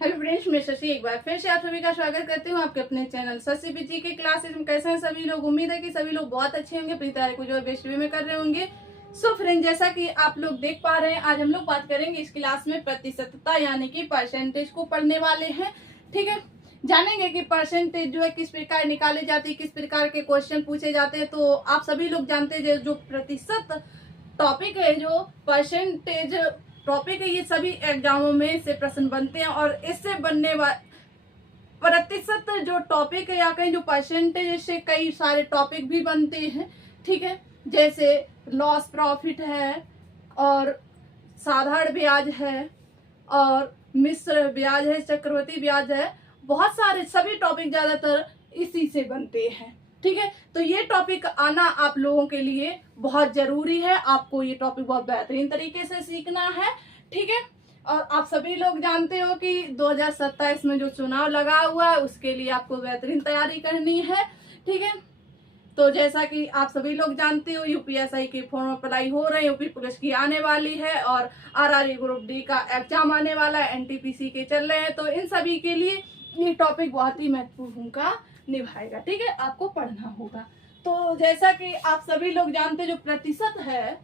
Hello friends, मैं शशि एक बार फिर से आप सभी का स्वागत करती हूँ आपके अपने चैनल शशि पीजी के क्लासेस में। कैसे हैं सभी लोग? उम्मीद है कि सभी लोग बहुत अच्छे होंगे, अपनी तैयारी को जो बेस्ट वे में कर रहे होंगे। सो फ्रेंड, जैसा कि आप लोग देख पा रहे हैं, आज हम लोग बात करेंगे इस क्लास में प्रतिशतता यानी कि परसेंटेज को पढ़ने वाले हैं। ठीक है, जानेंगे कि परसेंटेज जो है किस प्रकार निकाले जाती है, किस प्रकार के क्वेश्चन पूछे जाते हैं। तो आप सभी लोग जानते हैं जो प्रतिशत टॉपिक है, जो परसेंटेज टॉपिक है, ये सभी एग्जामों में से प्रश्न बनते हैं और इससे बनने वाले प्रतिशत जो टॉपिक है या कहीं जो परसेंटेज से कई सारे टॉपिक भी बनते हैं। ठीक है, जैसे लॉस प्रॉफिट है और साधारण ब्याज है और मिश्र ब्याज है, चक्रवृद्धि ब्याज है, बहुत सारे सभी टॉपिक ज्यादातर इसी से बनते हैं। ठीक है, तो ये टॉपिक आना आप लोगों के लिए बहुत जरूरी है। आपको ये टॉपिक बहुत बेहतरीन तरीके से सीखना है। ठीक है, और आप सभी लोग जानते हो कि 2027 में जो चुनाव लगा हुआ है उसके लिए आपको बेहतरीन तैयारी करनी है। ठीक है, तो जैसा कि आप सभी लोग जानते हो, यूपीएसआई की फॉर्म अप्लाई हो रहे हैं, यूपी पुलिस की आने वाली है और आरआरबी ग्रुप डी का एग्जाम आने वाला है, एनटीपीसी के चल रहे हैं। तो इन सभी के लिए ये टॉपिक बहुत ही महत्वपूर्ण भूमिका निभाएगा। ठीक है, आपको पढ़ना होगा। तो जैसा कि आप सभी लोग जानते हैं, जो प्रतिशत है,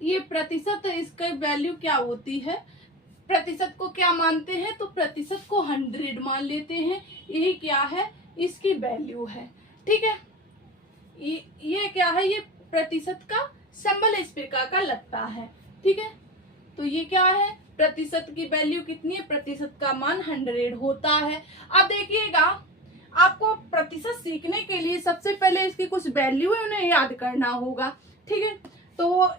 ये प्रतिशत इसका वैल्यू क्या होती है, प्रतिशत को क्या मानते हैं, तो प्रतिशत को 100 मान लेते हैं। यही क्या है, इसकी वैल्यू है। ठीक है, ये क्या है, ये प्रतिशत का सिंबल इस प्रकार का लगता है। ठीक है, तो ये क्या है, प्रतिशत की वैल्यू कितनी है, प्रतिशत का मान 100 होता है। अब देखिएगा, आपको प्रतिशत सीखने के लिए सबसे पहले इसकी कुछ वैल्यू है, उन्हें याद करना होगा। ठीक है, तो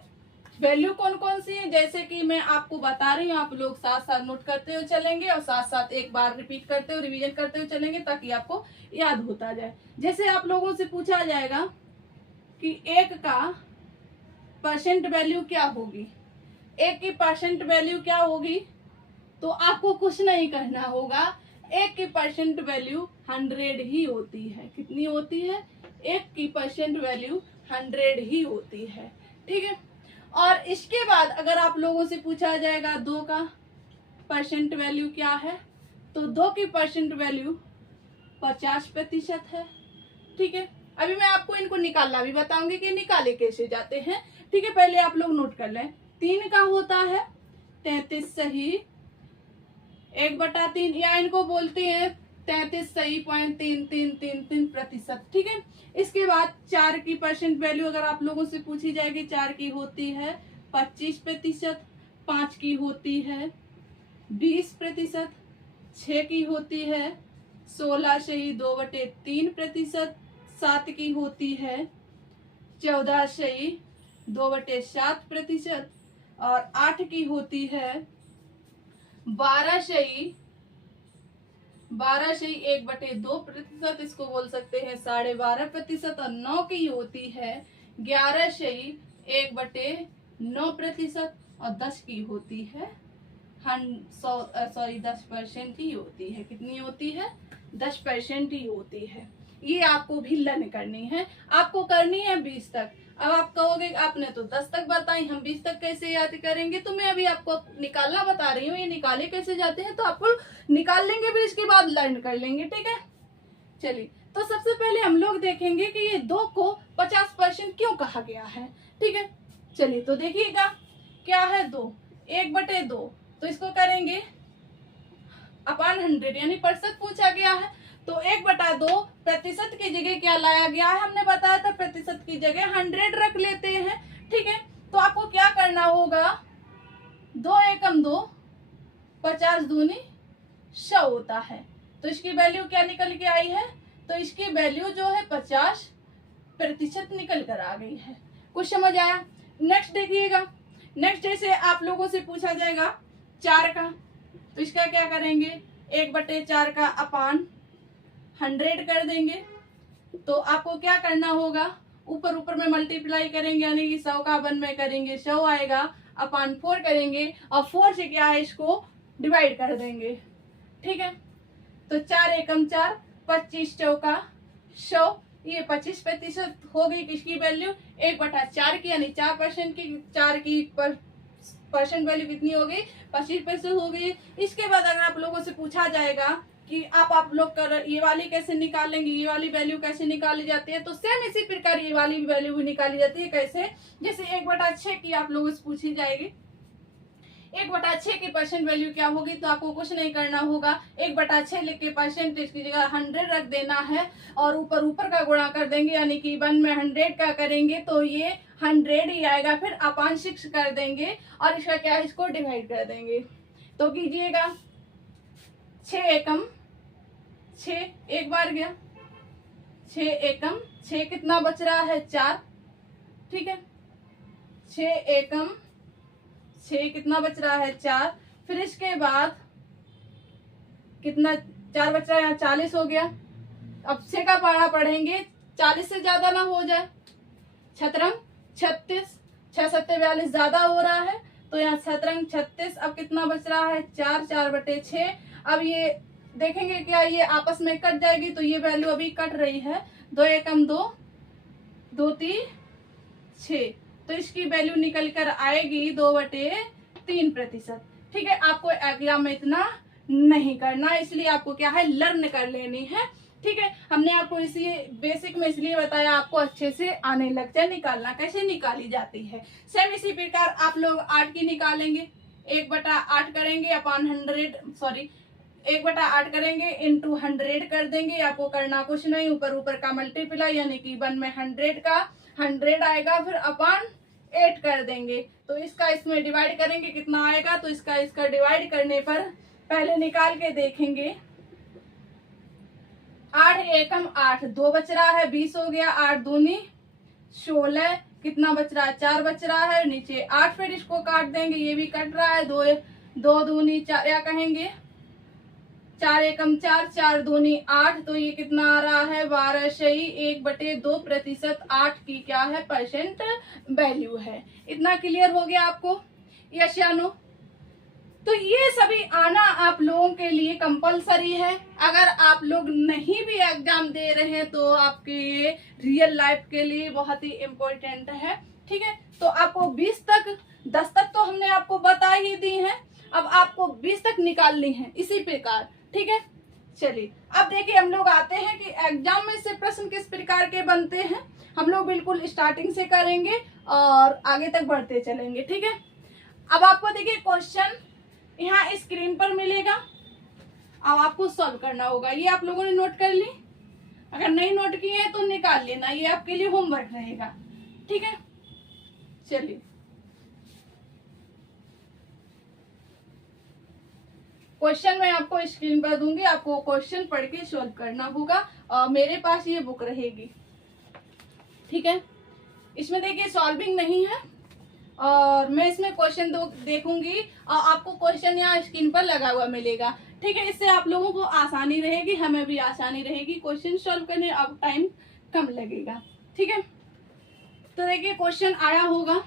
वैल्यू कौन कौन सी है, जैसे कि मैं आपको बता रही हूँ, आप लोग साथ साथ नोट करते हुए चलेंगे और साथ साथ एक बार रिपीट करते हुए रिवीजन करते हुए चलेंगे ताकि आपको याद होता जाए। जैसे आप लोगों से पूछा जाएगा कि एक का परसेंट वैल्यू क्या होगी, एक की परसेंट वैल्यू क्या होगी, तो आपको कुछ नहीं करना होगा। एक की परसेंट वैल्यू 100 ही होती है। कितनी होती है, एक की परसेंट वैल्यू 100 ही होती है। ठीक है, और इसके बाद अगर आप लोगों से पूछा जाएगा 2 का परसेंट वैल्यू क्या है, तो 2 की परसेंट वैल्यू 50% है। ठीक है, अभी मैं आपको इनको निकालना भी बताऊंगी कि निकाले कैसे जाते हैं। ठीक है, पहले आप लोग नोट कर लें। 3 का होता है 33 सही 1/3, या इनको बोलते हैं 33.3333%। ठीक है, इसके बाद 4 की परसेंट वैल्यू अगर आप लोगों से पूछी जाएगी, 4 की होती है 25%, 5 की होती है 20%, 6 की होती है 16 सही 2/3%, 7 की होती है 14 सही 2/7% और 8 की होती है 12 सही 1/2%, इसको बोल सकते हैं 12.5%, और 9 की होती है 11 सही 1/9% और 10 की होती है 10% ही होती है। कितनी होती है, 10% ही होती है। ये आपको भी लर्न करनी है, आपको करनी है 20 तक। अब आप कहोगे आपने तो 10 तक बताई, हम 20 तक कैसे याद करेंगे, तो मैं अभी आपको निकालना बता रही हूँ, ये निकाले कैसे जाते हैं, तो आपको निकाल लेंगे भी, इसके बाद लर्न कर लेंगे। ठीक है, चलिए, तो सबसे पहले हम लोग देखेंगे कि ये 2 को 50% क्यों कहा गया है। ठीक है, चलिए, तो देखिएगा क्या है 2 1/2, तो इसको करेंगे अपान 100 यानी प्रतिशत पूछा गया है, तो 1/2 प्रतिशत की जगह क्या लाया गया है, हमने बताया था प्रतिशत की जगह 100 रख लेते हैं। ठीक है, तो आपको क्या करना होगा, 2 एकम 2 50 दूनी 100 होता है, तो इसकी वैल्यू क्या निकल के आई है, तो इसकी वैल्यू जो है 50% निकल कर आ गई है। कुछ समझ आया? नेक्स्ट देखिएगा, नेक्स्ट जैसे आप लोगों से पूछा जाएगा 4 का, तो इसका क्या करेंगे, 1/4 का अपान 100 कर देंगे। तो आपको क्या करना होगा, ऊपर ऊपर में मल्टीप्लाई करेंगे, यानी कि 100 का 1 में करेंगे 100 आएगा, अपान 4 करेंगे और 4 से क्या है, इसको डिवाइड कर देंगे। ठीक है, तो 4 एकम 4 25 चौका 100, ये 25% हो गई किसकी वैल्यू, 1/4 की, यानी 4% की, 4 की परसेंट वैल्यू कितनी हो गई, 25% हो गई। इसके बाद अगर आप लोगों से पूछा जाएगा कि आप लोग कर ये वाली कैसे निकालेंगे, ये वाली वैल्यू कैसे निकाली जाती है, तो सेम इसी प्रकार ये वाली वैल्यू भी निकाली जाती है। कैसे? जैसे 1/6 की आप लोगों से पूछी जाएगी, 1/6 की परसेंट वैल्यू क्या होगी, तो आपको कुछ नहीं करना होगा, 1/6 लिख के परसेंटेज की जगह 100 रख देना है और ऊपर का गुणा कर देंगे, यानी कि 1 में 100 का करेंगे तो ये 100 ही आएगा। फिर अपान 6 कर देंगे और इसका क्या है, इसको डिवाइड कर देंगे। तो कीजिएगा 6 एकम 6, एक बार गया 6 एकम 6, कितना बच रहा है 4, ठीक है, 6 एकम 6 कितना बच रहा है 4। फिर इसके बाद कितना 4 बच रहा है, यहाँ 40 हो गया। अब 6 का पढ़ा पढ़ेंगे, 40 से ज्यादा ना हो जाए, छतरंग 36, 6 7 42 ज्यादा हो रहा है, तो यहाँ छतरंग 36। अब कितना बच रहा है 4, 4/6। अब ये देखेंगे क्या ये आपस में कट जाएगी, तो ये वैल्यू अभी कट रही है, 2 एकम 2, 2 3 6, तो इसकी वैल्यू निकल कर आएगी 2/3%। ठीक है, आपको एग्जाम में इतना नहीं करना, इसलिए आपको क्या है लर्न कर लेनी है। ठीक है, हमने आपको इसी बेसिक में इसलिए बताया, आपको अच्छे से आने लग जाए निकालना कैसे निकाली जाती है। सेम इसी प्रकार आप लोग 8 की निकालेंगे, 1/8 करेंगे अपान 100, सॉरी 1/8 करेंगे इंटू 100 कर देंगे। आपको करना कुछ नहीं, ऊपर का मल्टीप्लाई, यानी कि 1 में 100 का 100 आएगा, फिर अपान 8 कर देंगे। तो इसका इसमें डिवाइड करेंगे, कितना आएगा, तो इसका डिवाइड करने पर पहले निकाल के देखेंगे। 8 एकम 8, 2 बच रहा है, 20 हो गया, 8 दूनी 16, कितना बच रहा है 4 बच रहा है, नीचे 8, फिर इसको काट देंगे, ये भी कट रहा है, 2 दूनी 4 या कहेंगे 4 एकम 4, 4 दूनी 8, तो ये कितना आ रहा है 12 सही 1/2%। 8 की क्या है परसेंट वैल्यू है। इतना क्लियर हो गया आपको, यस या नो? तो ये सभी आना आप लोगों के लिए कंपलसरी है। अगर आप लोग नहीं भी एग्जाम दे रहे हैं तो आपके रियल लाइफ के लिए बहुत ही इम्पोर्टेंट है। ठीक है, तो आपको 20 तक 10 तक तो हमने आपको बता ही दी है, अब आपको 20 तक निकालनी है इसी प्रकार। ठीक है, चलिए अब देखिए हम लोग आते हैं कि एग्जाम में से प्रश्न किस प्रकार के बनते हैं। हम लोग बिल्कुल स्टार्टिंग से करेंगे और आगे तक बढ़ते चलेंगे। ठीक है, अब आपको देखिए क्वेश्चन यहाँ स्क्रीन पर मिलेगा, अब आपको सॉल्व करना होगा। ये आप लोगों ने नोट कर ली, अगर नहीं नोट किए हैं तो निकाल लेना, ये आपके लिए होमवर्क रहेगा। ठीक है, चलिए क्वेश्चन मैं आपको स्क्रीन पर दूंगी, आपको क्वेश्चन पढ़ के सॉल्व करना होगा और मेरे पास ये बुक रहेगी। ठीक है, इसमें देखिए सॉल्विंग नहीं है और मैं इसमें क्वेश्चन देखूंगी और आपको क्वेश्चन यहाँ स्क्रीन पर लगा हुआ मिलेगा। ठीक है, इससे आप लोगों को आसानी रहेगी, हमें भी आसानी रहेगी क्वेश्चन सॉल्व करने, अब टाइम कम लगेगा। ठीक है, तो देखिए क्वेश्चन आया होगा,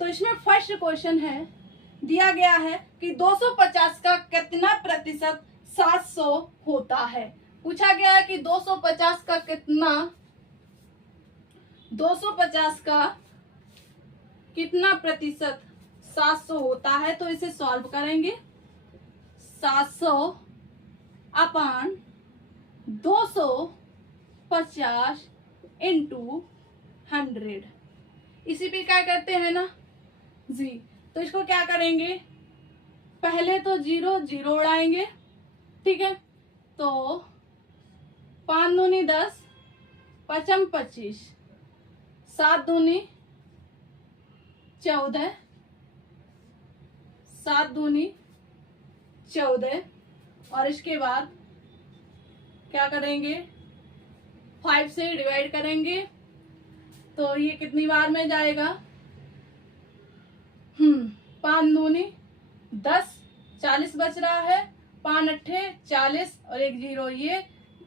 तो इसमें फर्स्ट क्वेश्चन है, दिया गया है कि 250 का कितना प्रतिशत 700 होता है। पूछा गया है कि 250 का कितना, 250 का कितना प्रतिशत 700 होता है। तो इसे सॉल्व करेंगे, 700 अपान 250 इंटू 100, इसी पे क्या करते हैं ना जी। तो इसको क्या करेंगे, पहले तो 0 0 उड़ाएंगे। ठीक है, तो 5 दूनी 10, 5 25, 7 दूनी 14, 7 दूनी 14, और इसके बाद क्या करेंगे 5 से डिवाइड करेंगे, तो ये कितनी बार में जाएगा, 5 दूनी 10, 40 बच रहा है, 5 अट्ठे 40 और 1 0, ये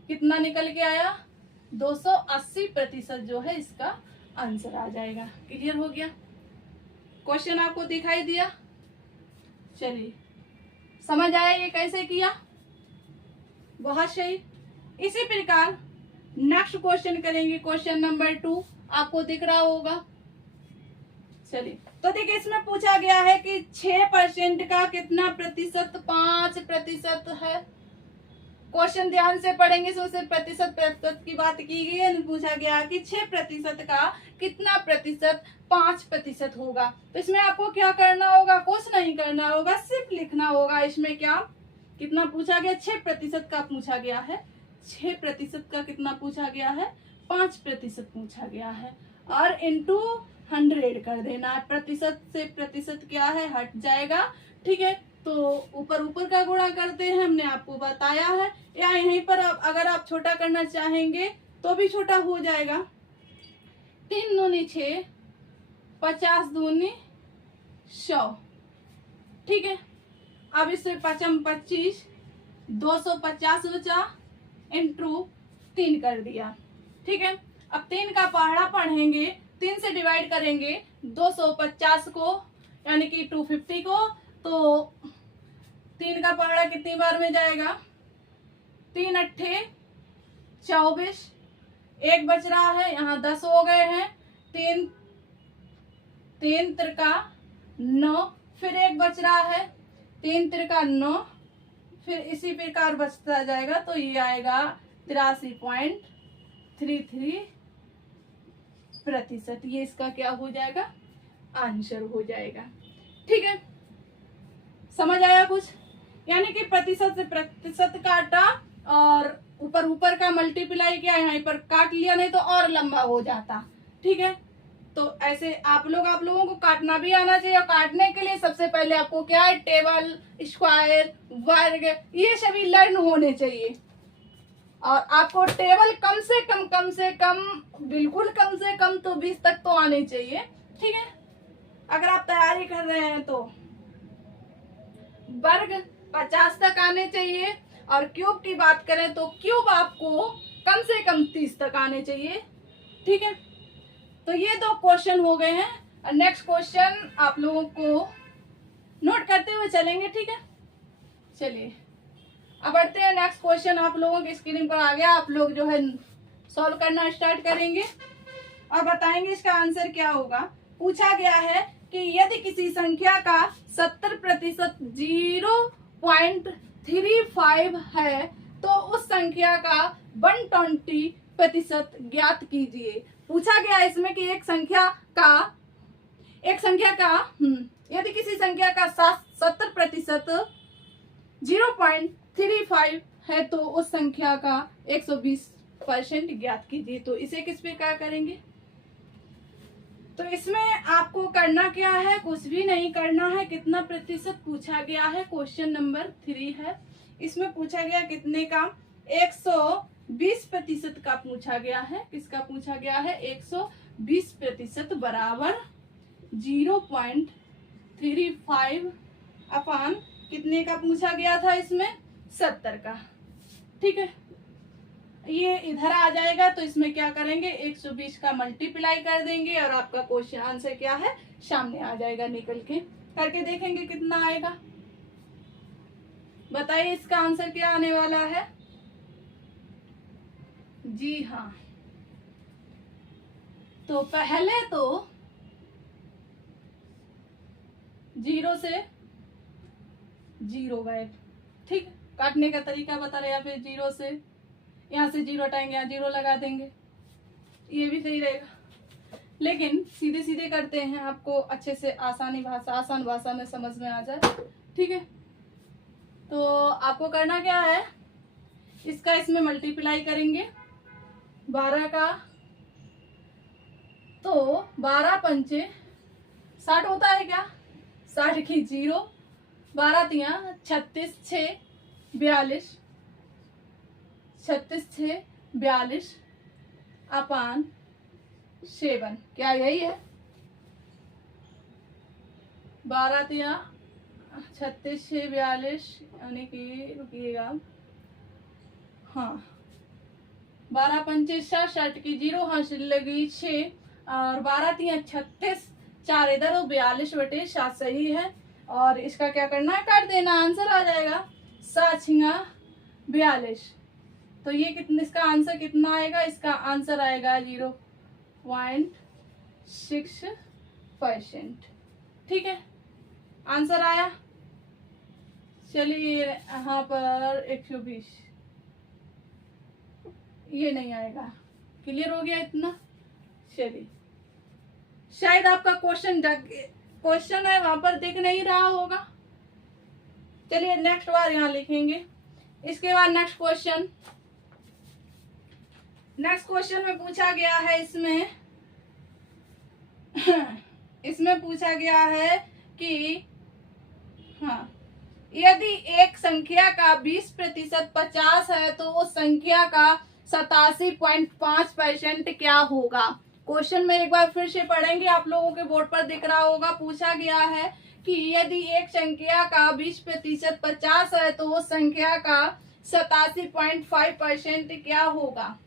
कितना निकल के आया 280% जो है इसका आंसर आ जाएगा। क्लियर हो गया, क्वेश्चन आपको दिखाई दिया। चलिए समझ आया ये कैसे किया, बहुत सही। इसी प्रकार नेक्स्ट क्वेश्चन करेंगे, क्वेश्चन नंबर 2 आपको दिख रहा होगा। चलिए तो देखिए इसमें पूछा गया है कि 6% का कितना प्रतिशत 5 प्रतिशत है। क्वेश्चन ध्यान से पढ़ेंगे तो उससे प्रतिशत की बात की गई है। पूछा गया कि 6% का कितना प्रतिशत 5% होगा। तो इसमें आपको क्या करना होगा, कुछ नहीं करना होगा, सिर्फ लिखना होगा। इसमें क्या कितना पूछा गया, 6% का पूछा गया है। 6% का कितना पूछा गया है, 5% पूछा गया है। और इंटू 100 कर देना है। प्रतिशत से प्रतिशत क्या है, हट जाएगा। ठीक है, तो ऊपर ऊपर का गुणा करते हैं, हमने आपको बताया है। या यहीं पर अगर आप छोटा करना चाहेंगे तो भी छोटा हो जाएगा। 3 दूनी 6, 50 दूनी 100। ठीक है, अब इससे 5 25, 250 बचा, इंटू 3 कर दिया। ठीक है, अब 3 का पहाड़ा पढ़ेंगे, 3 से डिवाइड करेंगे 250 को यानी कि 250 को, तो 3 का पहाड़ा कितनी बार में जाएगा, 3 अट्ठे 24, एक बच रहा है, यहाँ 10 हो गए हैं, 3 त्रिका 9, फिर एक बच रहा है, 3 त्रिका 9, फिर इसी प्रकार बचता जाएगा। तो ये आएगा 83.33%। ये इसका क्या हो जाएगा, आंसर हो जाएगा। ठीक है, समझ आया कुछ? यानी कि प्रतिशत से प्रतिशत काटा और ऊपर ऊपर का मल्टीप्लाई किया, यहाँ पर काट लिया, नहीं तो और लंबा हो जाता। ठीक है, तो ऐसे आप लोगों को काटना भी आना चाहिए। और काटने के लिए सबसे पहले आपको क्या है, टेबल, स्क्वायर, वर्ग, ये सभी लर्न होने चाहिए। और आपको टेबल कम से कम बिल्कुल कम से कम तो 20 तक तो आने चाहिए। ठीक है, अगर आप तैयारी कर रहे हैं तो वर्ग 50 तक आने चाहिए। और क्यूब की बात करें तो क्यूब आपको कम से कम 30 तक आने चाहिए। ठीक है, तो ये 2 क्वेश्चन हो गए हैं। और नेक्स्ट क्वेश्चन आप लोगों को नोट करते हुए चलेंगे। ठीक है, चलिए अब बढ़ते हैं। नेक्स्ट क्वेश्चन आप लोगों की स्क्रीन पर आ गया। आप लोग जो है सॉल्व करना स्टार्ट करेंगे और बताएंगे इसका आंसर क्या होगा। पूछा गया है कि यदि किसी संख्या का 70% 0.35 है तो उस संख्या का 120% ज्ञात कीजिए। पूछा गया इसमें कि एक संख्या का यदि किसी संख्या का 70% 0.35 है तो उस संख्या का 120% ज्ञात कीजिए। तो इसे किस प्रकार करेंगे? तो इसमें आपको करना क्या है, कुछ भी नहीं करना है। कितना प्रतिशत पूछा गया है, क्वेश्चन नंबर 3 है। इसमें पूछा गया कितने का, 120% का पूछा गया है। किसका पूछा गया है, 120% बराबर 0.35 अपान कितने का पूछा गया था, इसमें 70 का। ठीक है, ये इधर आ जाएगा तो इसमें क्या करेंगे, 120 का मल्टीप्लाई कर देंगे और आपका क्वेश्चन आंसर क्या है, सामने आ जाएगा निकल के। करके देखेंगे कितना आएगा। बताइए इसका आंसर क्या आने वाला है। जी हाँ, तो पहले तो 0 से 0 गए। ठीक, काटने का तरीका बता रहे, या फिर 0 से यहाँ से 0 हटाएंगे, यहाँ 0 लगा देंगे, ये भी सही रहेगा। लेकिन सीधे सीधे करते हैं, आपको अच्छे से आसान भाषा में समझ में आ जाए। ठीक है, तो आपको करना क्या है, इसका इसमें मल्टीप्लाई करेंगे 12 का, तो 12 पंचे 60 होता है क्या, 60 की 0, 12 तिया 36 6 42, 36 6 42 अपान 7। क्या यही है, 12 तिया 36 6 42 यानी कि रुकिएगा, हाँ 12 पंचे 60 की 0, हाँ लगी 6 और 12 तिया 36, 4 इधर और 42/7 सही है। और इसका क्या करना है, काट देना, आंसर आ जाएगा 7 छिंगा 42। तो ये कितने, इसका आंसर कितना आएगा, इसका आंसर आएगा 0.6%। ठीक है, आंसर आया। चलिए यहाँ पर 120, ये नहीं आएगा। क्लियर हो गया इतना? चलिए, शायद आपका क्वेश्चन है वहां पर दिख नहीं रहा होगा। चलिए नेक्स्ट बार यहाँ लिखेंगे। इसके बाद नेक्स्ट क्वेश्चन में पूछा गया है, इसमें पूछा गया है कि हाँ, यदि एक संख्या का 20% 50 है तो उस संख्या का 87.5% क्या होगा। क्वेश्चन में एक बार फिर से पढ़ेंगे, आप लोगों के बोर्ड पर दिख रहा होगा। पूछा गया है कि यदि एक संख्या का 20% 50 है तो उस संख्या का 87.5% क्या होगा।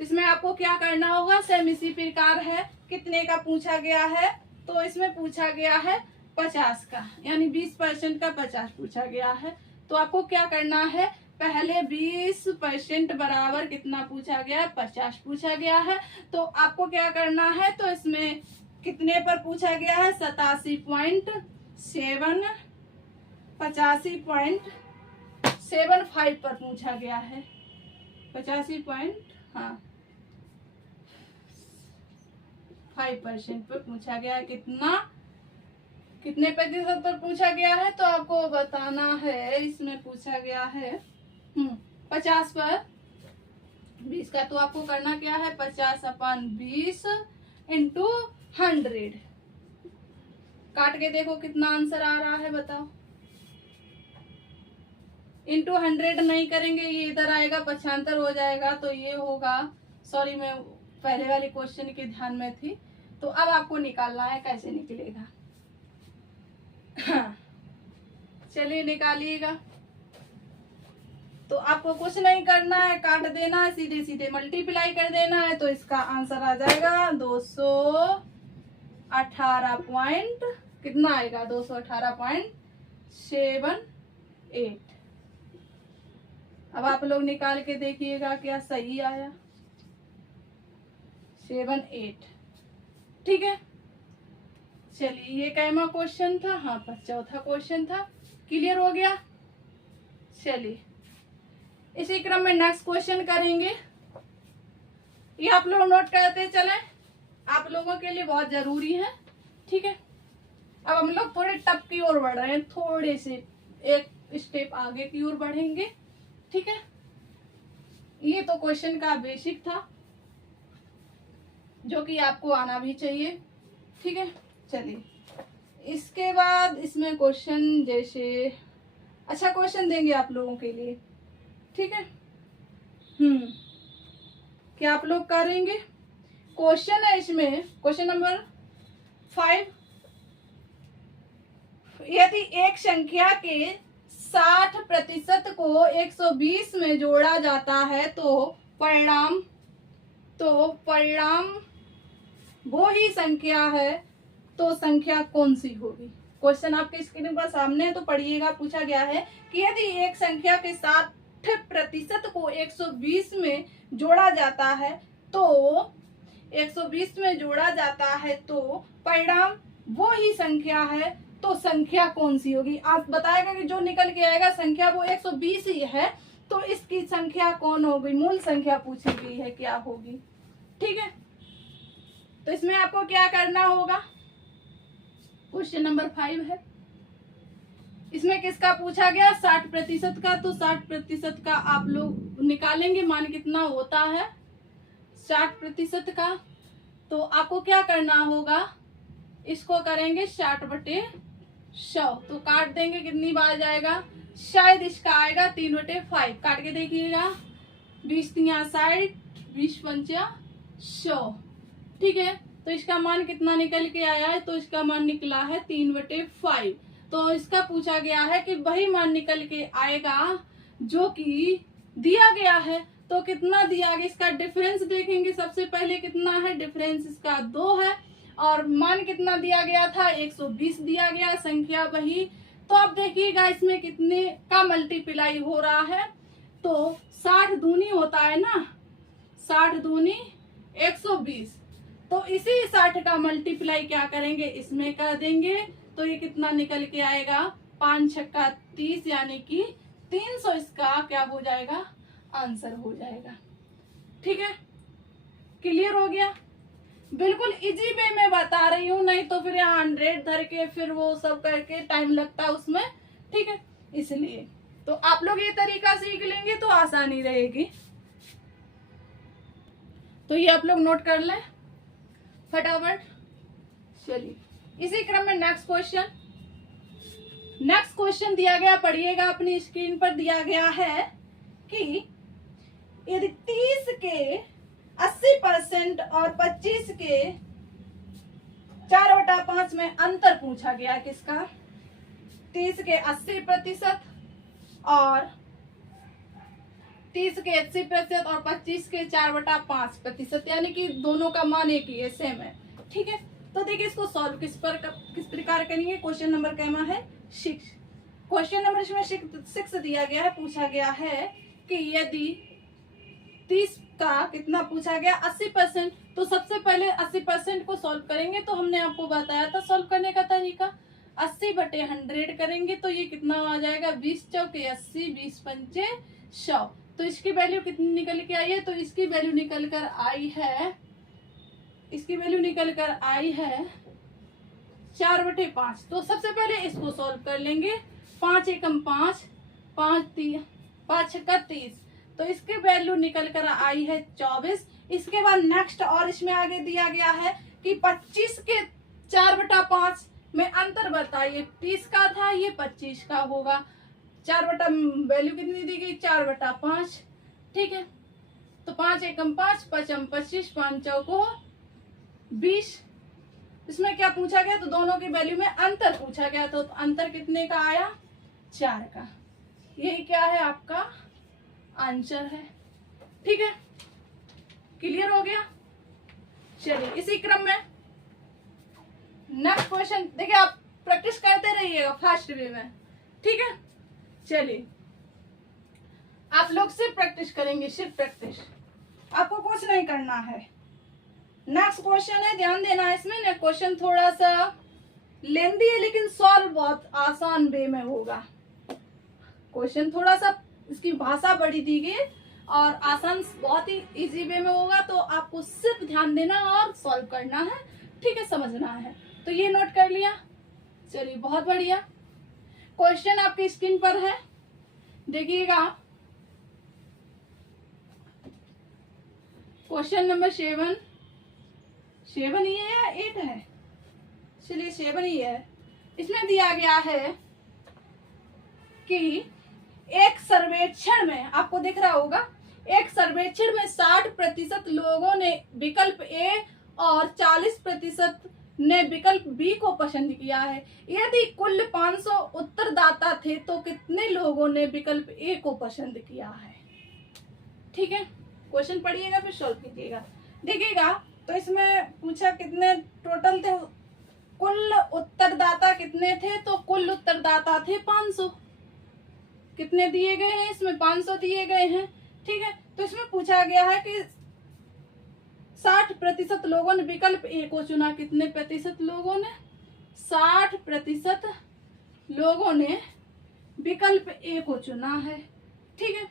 इसमें आपको क्या करना होगा, सेम इसी प्रकार है। कितने का पूछा गया है, तो इसमें पूछा गया है 50 का, यानी 20% का 50 पूछा गया है। तो आपको क्या करना है, पहले 20% बराबर कितना पूछा गया है, 50 पूछा गया है। तो आपको क्या करना है, तो इसमें कितने पर पूछा गया है, 87.7 85.75 पर पूछा गया है। 85.5% पर पूछा गया है। कितने प्रतिशत पर पूछा गया है, तो आपको बताना है। इसमें पूछा गया है 50 पर 20 का, तो आपको करना क्या है, 50/20 इंटू 100। काट के देखो कितना आंसर आ रहा है, बताओ। इंटू 100 नहीं करेंगे, ये इधर आएगा 75 हो जाएगा, तो ये होगा। सॉरी, मैं पहले वाले क्वेश्चन के ध्यान में थी। तो अब आपको निकालना है, कैसे निकलेगा। चलिए निकालिएगा। तो आपको कुछ नहीं करना है, काट देना है, सीधे सीधे मल्टीप्लाई कर देना है। तो इसका आंसर आ जाएगा 218 पॉइंट, कितना आएगा, 218.78। अब आप लोग निकाल के देखिएगा क्या सही आया, 78। ठीक है, चलिए ये कैमा क्वेश्चन था, हाँ पर चौथा क्वेश्चन था। क्लियर हो गया। चलिए इसी क्रम में नेक्स्ट क्वेश्चन करेंगे। ये आप लोग नोट करते चले, आप लोगों के लिए बहुत जरूरी है। ठीक है, अब हम लोग थोड़े टप की ओर बढ़ रहे हैं, थोड़े से एक स्टेप आगे की ओर बढ़ेंगे। ठीक है, ये तो क्वेश्चन का बेसिक था, जो कि आपको आना भी चाहिए। ठीक है, चलिए इसके बाद इसमें क्वेश्चन जैसे अच्छा क्वेश्चन देंगे आप लोगों के लिए। ठीक है, क्या आप लोग करेंगे। क्वेश्चन है इसमें, क्वेश्चन नंबर 5, यदि एक संख्या के 60% को 120 में जोड़ा जाता है तो परिणाम वो ही संख्या है, तो संख्या कौन सी होगी। क्वेश्चन आपके स्क्रीन पर सामने है, तो पढ़िएगा। पूछा गया है कि यदि एक संख्या के 60% को 120 में जोड़ा जाता है तो 120 में जोड़ा जाता है तो परिणाम वो ही संख्या है, तो संख्या कौन सी होगी। आप बताएगा कि जो निकल के आएगा संख्या वो 120 ही है, तो इसकी संख्या कौन होगी, मूल संख्या पूछी गई है, क्या होगी। ठीक है, तो इसमें आपको क्या करना होगा, क्वेश्चन नंबर 5 है। इसमें किसका पूछा गया, 60% का। तो 60% का आप लोग निकालेंगे, मान कितना होता है 60% का। तो आपको क्या करना होगा, इसको करेंगे 60/100, तो काट देंगे, कितनी बार जाएगा, शायद इसका आएगा 3/5। काट के देखिएगा, 20 × 60, 20 × 100। ठीक है, तो इसका मान कितना निकल के आया है, तो इसका मान निकला है 3/5। तो इसका पूछा गया है कि वही मान निकल के आएगा जो कि दिया गया है। तो कितना दिया गया, इसका डिफरेंस देखेंगे। सबसे पहले कितना है डिफरेंस, इसका 2 है, और मान कितना दिया गया था, 120 दिया गया, संख्या वही। तो अब देखिएगा इसमें कितने का मल्टीप्लाई हो रहा है, तो 60 दूनी होता है ना, 60 दूनी 120। तो इसी 60 का मल्टीप्लाई क्या करेंगे, इसमें कर देंगे, तो ये कितना निकल के आएगा, 5 छक्का 30 यानी कि 300 इसका क्या हो जाएगा, आंसर हो जाएगा। ठीक है, क्लियर हो गया। बिल्कुल इजी वे में बता रही हूँ, नहीं तो फिर यहाँ 100 धर के फिर वो सब करके टाइम लगता है उसमें। ठीक है, इसलिए तो आप लोग ये तरीका सीख लेंगे तो आसानी रहेगी। तो ये आप लोग नोट कर लें फटाफट। चलिए इसी क्रम में नेक्स्ट क्वेश्चन दिया गया, पढ़िएगा, अपनी स्क्रीन पर दिया गया है कि यदि 30 के 80% और 25 के 4/5 में अंतर पूछा गया, किसका, 30 के 80% और 30 के 80% और 25 के 4/5%, यानी कि दोनों का मान एक ही है, सेम है। ठीक है, तो देखिए इसको सॉल्व किस प्रकार करेंगे। क्वेश्चन नंबर कहना है 6। क्वेश्चन नंबर इसमें 6 दिया गया है, पूछा गया है कि यदि 30 का कितना पूछा गया, 80%, तो सबसे पहले 80% को सॉल्व करेंगे। तो हमने आपको बताया था सॉल्व करने का तरीका, 80/100 करेंगे तो ये कितना आ जाएगा, 20 चौके 80, 20 पंचे 100। तो इसकी वैल्यू कितनी निकल के आई है, तो इसकी वैल्यू निकल कर आई है 4/5। तो सबसे पहले इसको सॉल्व कर लेंगे। 5 एकम 5, 5 छक्का 30, तो इसकी वैल्यू निकल कर आई है 24। इसके बाद नेक्स्ट और इसमें आगे दिया गया है कि 25 के 4/5 में अंतर बताइए। 30 का था, ये 25 का होगा। वैल्यू कितनी दी गई, 4/5। ठीक है, तो 5 एकम 5, 5 25, 5 चौको 20। इसमें क्या पूछा गया, तो दोनों की वैल्यू में अंतर पूछा गया, तो अंतर कितने का आया, 4 का। यही क्या है, आपका आंसर है। ठीक है, क्लियर हो गया। चलिए इसी क्रम में नेक्स्ट क्वेश्चन देखिए, आप प्रैक्टिस करते रहिएगा फास्ट वे में। ठीक है, चलिए आप लोग सिर्फ प्रैक्टिस करेंगे, सिर्फ प्रैक्टिस, आपको कुछ नहीं करना है। नेक्स्ट क्वेश्चन है, ध्यान देना इसमें। नेक्स्ट क्वेश्चन थोड़ा सा लेंदी है लेकिन सॉल्व बहुत आसान वे में होगा। क्वेश्चन थोड़ा सा इसकी भाषा बड़ी दी गई और आसान, बहुत ही इजी वे में होगा, तो आपको सिर्फ ध्यान देना और सॉल्व करना है। ठीक है, समझना है। तो ये नोट कर लिया। चलिए बहुत बढ़िया। क्वेश्चन आपकी स्क्रीन पर है, देखिएगा। क्वेश्चन नंबर 7 ही है या 8 है, चलिए 7 ही है। इसमें दिया गया है कि एक सर्वेक्षण में, आपको दिख रहा होगा, एक सर्वेक्षण में 60% लोगों ने विकल्प ए और 40% ने विकल्प बी को पसंद किया है। यदि कुल 500 उत्तरदाता थे तो कितने लोगों ने विकल्प ए को पसंद किया है। ठीक है, क्वेश्चन पढ़िएगा फिर सॉल्व कीजिएगा। देखिएगा, तो इसमें पूछा कितने टोटल थे, कुल उत्तरदाता कितने थे, तो कुल उत्तरदाता थे 500। कितने दिए गए हैं, इसमें 500 दिए गए हैं। ठीक है, तो इसमें पूछा गया है कि 60% लोगों ने विकल्प ए को चुना। कितने प्रतिशत लोगों ने, 60% लोगों ने विकल्प ए को चुना है। ठीक है,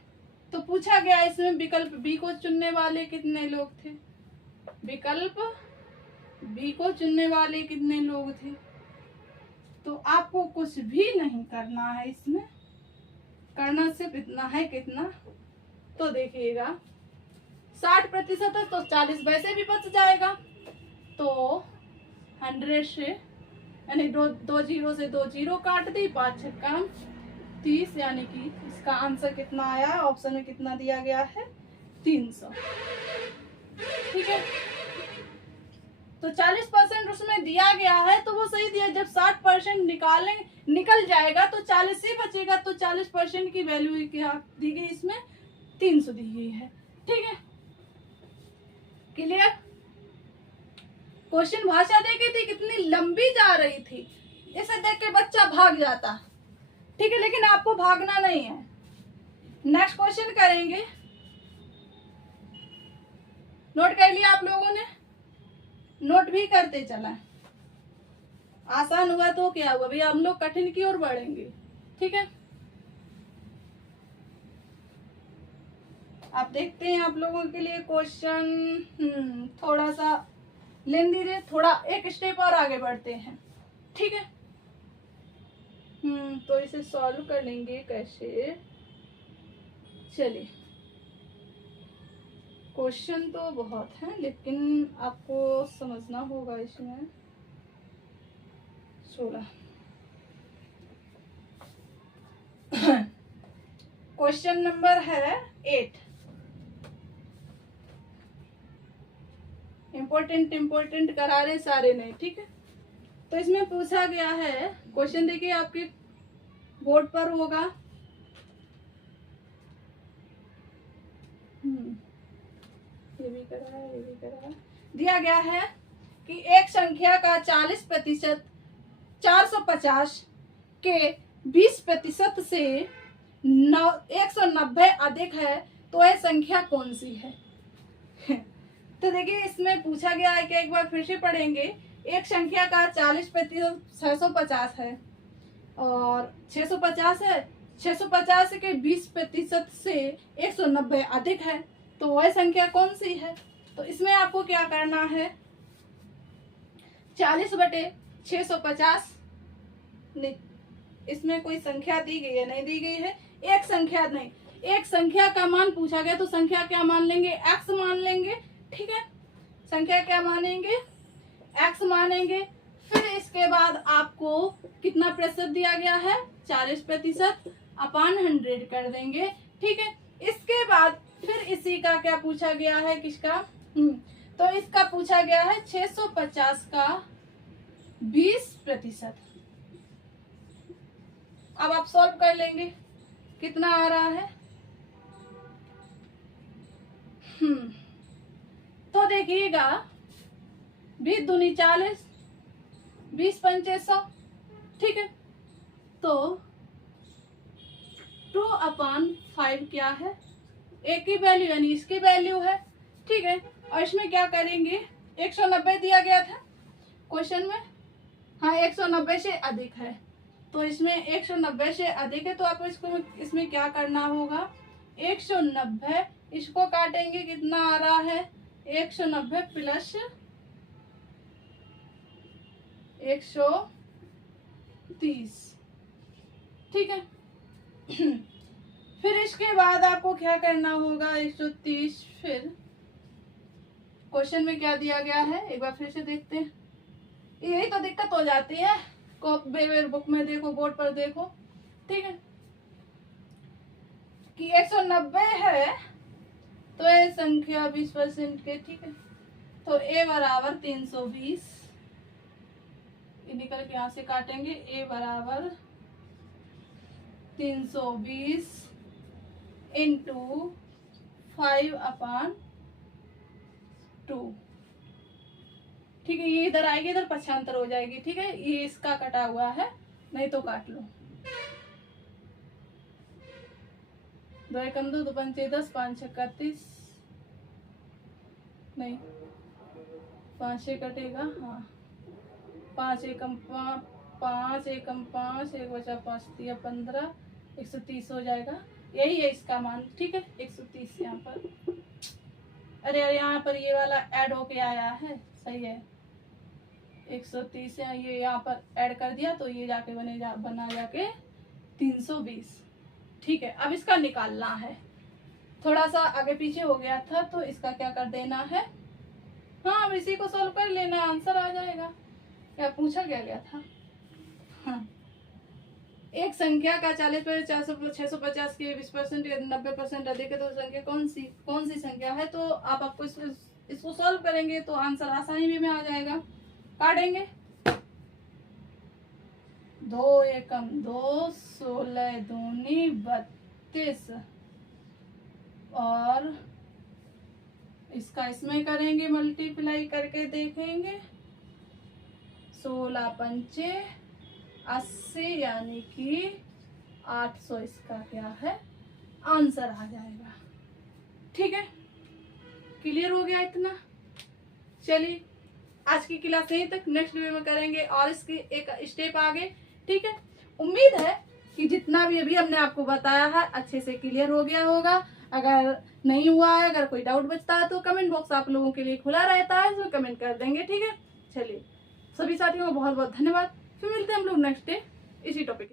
तो पूछा गया इसमें विकल्प बी को चुनने वाले कितने लोग थे, विकल्प बी को चुनने वाले कितने लोग थे। तो आपको कुछ भी नहीं करना है, इसमें करना सिर्फ इतना है, कितना, तो देखिएगा 60% है तो 40 वैसे भी बच जाएगा। तो 100 से, यानी दो जीरो से 2 जीरो काट दी, 5 छक्का 30, यानी कि इसका आंसर कितना आया, ऑप्शन में कितना दिया गया है, 300। ठीक है, तो 40% उसमें दिया गया है तो वो सही दिया। जब 60% निकल जाएगा तो 40 ही बचेगा। तो 40% की वैल्यू क्या दी गई, इसमें 300 दी गई है। ठीक है, क्लियर। क्वेश्चन भाषा देखी थी कितनी लंबी जा रही थी, इसे देख के बच्चा भाग जाता। ठीक है, लेकिन आपको भागना नहीं है। नेक्स्ट क्वेश्चन करेंगे, नोट कर लिया आप लोगों ने, नोट भी करते चला। आसान हुआ तो क्या हुआ भैया, हम लोग कठिन की ओर बढ़ेंगे। ठीक है, आप देखते हैं आप लोगों के लिए क्वेश्चन थोड़ा सा लेंदी दे, थोड़ा एक स्टेप और आगे बढ़ते हैं। ठीक है, तो इसे सॉल्व कर लेंगे कैसे। चलिए, क्वेश्चन तो बहुत है लेकिन आपको समझना होगा इसमें। 16 क्वेश्चन नंबर है 8। इम्पोर्टेंट करा रहे सारे नहीं। ठीक है, तो इसमें पूछा गया है, क्वेश्चन देखिए आपके बोर्ड पर होगा। ये भी करा है, ये भी करा है। दिया गया है कि एक संख्या का 40% 450 के 20% से 190 अधिक है, तो यह संख्या कौन सी है? तो देखिए, इसमें पूछा गया है कि एक बार फिर से पढ़ेंगे। एक संख्या का 40% 650 है और 650 है, 650 के 20% से 190 अधिक है, तो वह संख्या कौन सी है? तो इसमें आपको क्या करना है, 40/650, इसमें कोई संख्या दी गई है? नहीं दी गई है। एक संख्या नहीं, एक संख्या का मान पूछा गया तो संख्या क्या मान लेंगे? एक्स मान लेंगे। ठीक है, संख्या क्या मानेंगे? एक्स मानेंगे। फिर इसके बाद आपको कितना प्रतिशत दिया गया है? 40% अपान 100 कर देंगे। ठीक है, इसके बाद फिर इसी का क्या पूछा गया है? किसका? तो इसका पूछा गया है 650 का 20%। अब आप सॉल्व कर लेंगे, कितना आ रहा है। तो देखिएगा, 20 दूनी 40, 20 पंचे 100। ठीक है, तो 2/5 क्या है? एक की वैल्यू यानी इसकी वैल्यू है। ठीक है, और इसमें क्या करेंगे? 190 दिया गया था क्वेश्चन में। हाँ, 190 से अधिक है, तो इसमें 190 से अधिक है, तो आपको इसको इसमें क्या करना होगा? 190 इसको काटेंगे, कितना आ रहा है? 190 प्लस 130। ठीक है, फिर इसके बाद आपको क्या करना होगा? 130, फिर क्वेश्चन में क्या दिया गया है एक बार फिर से देखते हैं। यही तो दिक्कत हो जाती है, बुक में देखो, बोर्ड पर देखो। ठीक है, कि 190 है तो ये संख्या 20% के। ठीक है, तो a बराबर 320, निकल के यहाँ से काटेंगे। a बराबर 320 इंटू 5/2। ठीक है, ये इधर आएगी, इधर पक्षांतर हो जाएगी। ठीक है, ये इसका कटा हुआ है, नहीं तो काट लो। 2 एकम 2, 2 पंचे 10, 5 छक्का 31, नहीं 5 से कटेगा। हाँ, 5 एकम 5, 1 बचा 5 दिया 15, 130 हो जाएगा। यही है इसका मान। ठीक है, 130 यहाँ पर। अरे यहाँ पर ये वाला ऐड होके आया है, सही है। 130 है, ये यहाँ पर ऐड कर दिया तो ये जाके बना जाके 320। ठीक है, अब इसका निकालना है। थोड़ा सा आगे पीछे हो गया था तो इसका क्या कर देना है। हाँ, अब इसी को सॉल्व कर लेना, आंसर आ जाएगा। क्या पूछा गया था? हाँ, एक संख्या का 40/450 650 के 20% या 90% अधिक है, तो संख्या कौन सी संख्या है? तो आपको इसको सॉल्व करेंगे तो आंसर आसानी में आ जाएगा। काटेंगे, 2 एकम 2, 16 दूनी 32, और इसका इसमें करेंगे, मल्टीप्लाई करके देखेंगे। 16 पंचे 80, यानी कि 800 इसका क्या है? आंसर आ जाएगा। ठीक है, क्लियर हो गया इतना? चलिए, आज की क्लास यहीं तक, नेक्स्ट वीडियो में करेंगे और इसकी एक स्टेप आगे। ठीक है, उम्मीद है कि जितना भी अभी हमने आपको बताया है अच्छे से क्लियर हो गया होगा। अगर नहीं हुआ है, अगर कोई डाउट बचता है तो कमेंट बॉक्स आप लोगों के लिए खुला रहता है, उसमें कमेंट कर देंगे। ठीक है, चलिए सभी साथियों को बहुत बहुत धन्यवाद। फिर मिलते हैं हम लोग नेक्स्ट डे इसी टॉपिक।